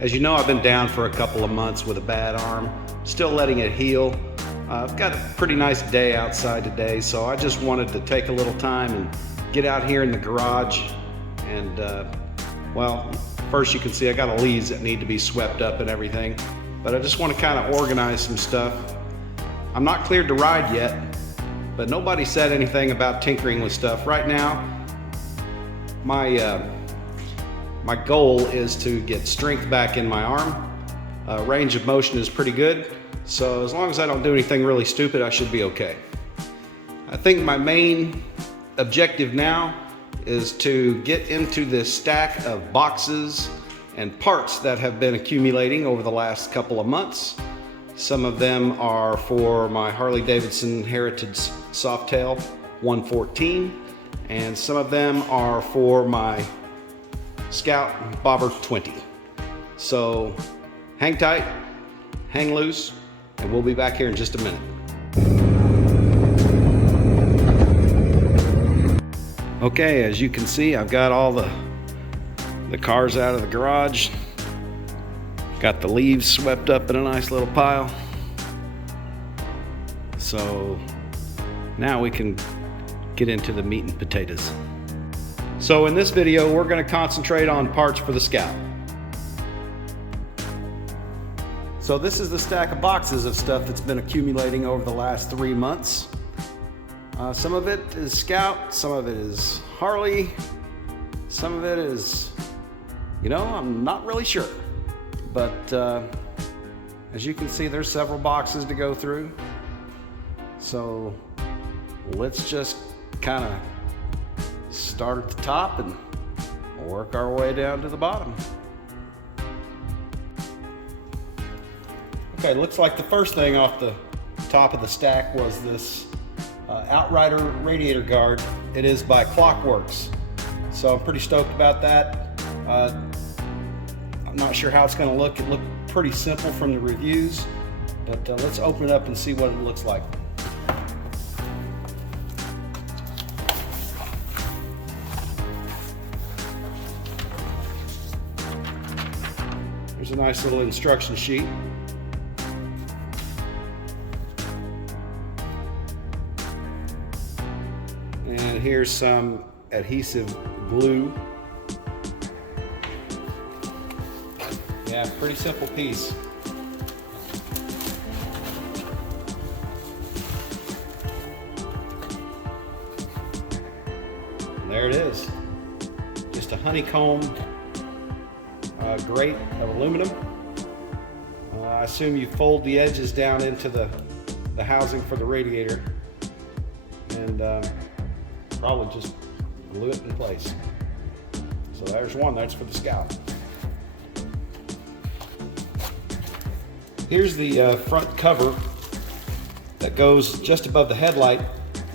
As you know, I've been down for a couple of months with a bad arm, still letting it heal. I've got a pretty nice day outside today, so I just wanted to take a little time and get out here in the garage. And well, first you can see I got leaves that need to be swept up and everything, but I just want to kind of organize some stuff. I'm not cleared to ride yet, but nobody said anything about tinkering with stuff. Right now, my goal is to get strength back in my arm. Range of motion is pretty good, so as long as I don't do anything really stupid, I should be okay. I think my main objective now is to get into this stack of boxes and parts that have been accumulating over the last couple of months. Some of them are for my Harley-Davidson Heritage Softail 114, and some of them are for my Scout Bobber 20. So hang tight, hang loose, and we'll be back here in just a minute. Okay, as you can see, I've got all the cars out of the garage. Got the leaves swept up in a nice little pile. So now we can get into the meat and potatoes. So in this video, we're going to concentrate on parts for the Scout. So this is the stack of boxes of stuff that's been accumulating over the last 3 months. Some of it is Scout, some of it is Harley, some of it is, I'm not really sure. But as you can see, there's several boxes to go through. So let's just kind of start at the top and work our way down to the bottom. Okay, looks like the first thing off the top of the stack was this Outrider Radiator Guard. It is by Klock Werks. So I'm pretty stoked about that. I'm not sure how it's going to look. It looked pretty simple from the reviews, but let's open it up and see what it looks like. There's a nice little instruction sheet. And here's some adhesive glue. Yeah, pretty simple piece. And there it is. Just a honeycomb grate of aluminum. I assume you fold the edges down into the housing for the radiator and probably just glue it in place. So there's one, that's for the Scout. Here's the front cover that goes just above the headlight.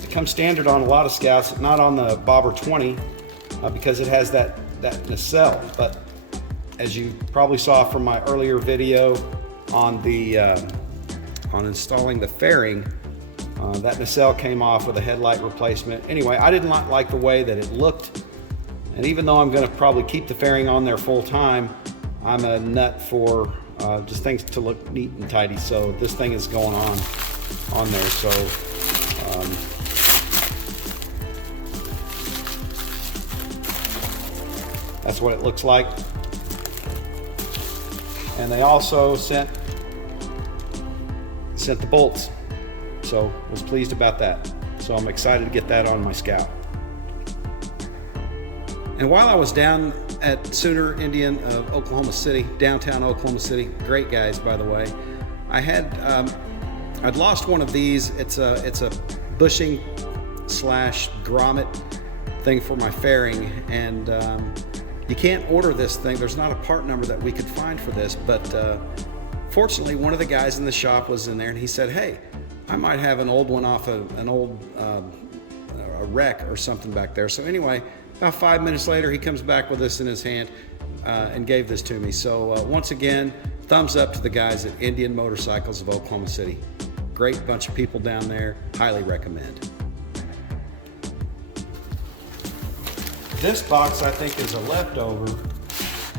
It comes standard on a lot of Scouts, not on the Bobber 20 because it has that nacelle. But as you probably saw from my earlier video on on installing the fairing, that nacelle came off with a headlight replacement. Anyway, I didn't like the way that it looked, and even though I'm going to probably keep the fairing on there full time, I'm a nut for just things to look neat and tidy. So this thing is going on there. So that's what it looks like. And they also sent the bolts. So was pleased about that. So I'm excited to get that on my Scout. And while I was down at Sooner Indian of Oklahoma City, downtown Oklahoma City, great guys by the way, I'd lost one of these. It's a bushing / grommet thing for my fairing, and you can't order this thing. There's not a part number that we could find for this, but fortunately one of the guys in the shop was in there and he said, hey, I might have an old one off of an old a wreck or something back there. So anyway, about 5 minutes later, he comes back with this in his hand and gave this to me. So once again, thumbs up to the guys at Indian Motorcycles of Oklahoma City. Great bunch of people down there, highly recommend. This box I think is a leftover.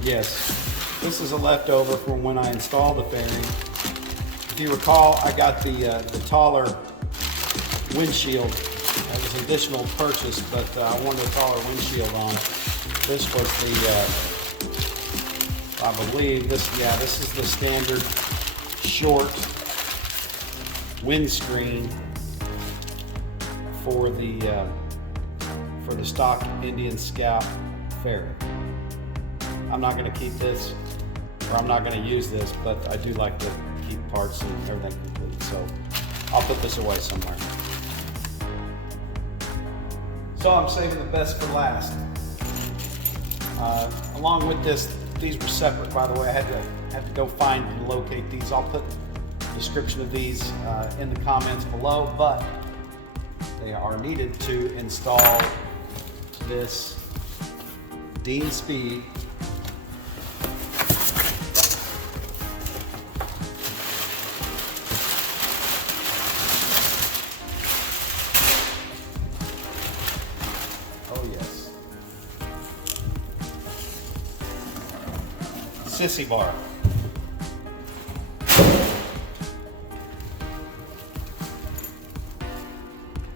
Yes, This is a leftover from when I installed the fairing. If you recall, I got the taller windshield. That was an additional purchase, but I wanted a taller windshield on it. This was the, I believe this is the standard short windscreen for the stock Indian Scout fairing. I'm not going to keep this, or I'm not going to use this, but I do like to keep parts and everything complete, so I'll put this away somewhere. So I'm saving the best for last. Along with this, these were separate, by the way. I had to go find and locate these. I'll put a description of these in the comments below, but they are needed to install this Dean Speed Sissy Bar.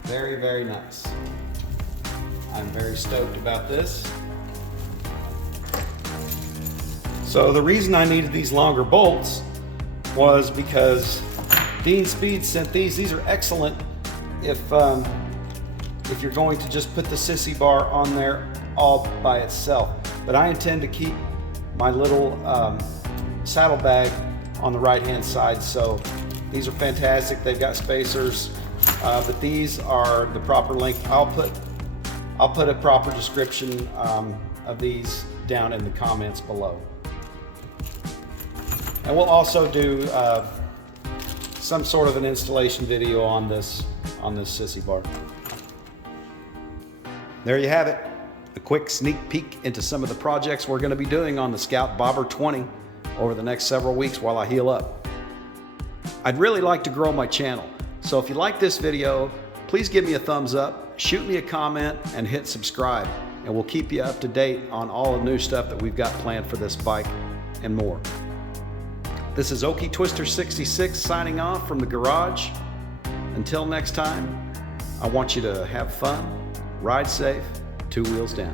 Very, very nice. I'm very stoked about this. So the reason I needed these longer bolts was because Dean Speed sent these. These are excellent if you're going to just put the Sissy Bar on there all by itself. But I intend to keep my little saddle bag on the right hand side, so these are fantastic. They've got spacers, but these are the proper length. I'll put a proper description of these down in the comments below, and we'll also do some sort of an installation video on this Sissy Bar. There you have it. A quick sneak peek into some of the projects we're going to be doing on the Scout Bobber 20 over the next several weeks while I heal up. I'd really like to grow my channel, so if you like this video, please give me a thumbs up, shoot me a comment, and hit subscribe, and we'll keep you up to date on all the new stuff that we've got planned for this bike and more. This is Okie Twister 66 signing off from the garage. Until next time, I want you to have fun, ride safe, 2 wheels down.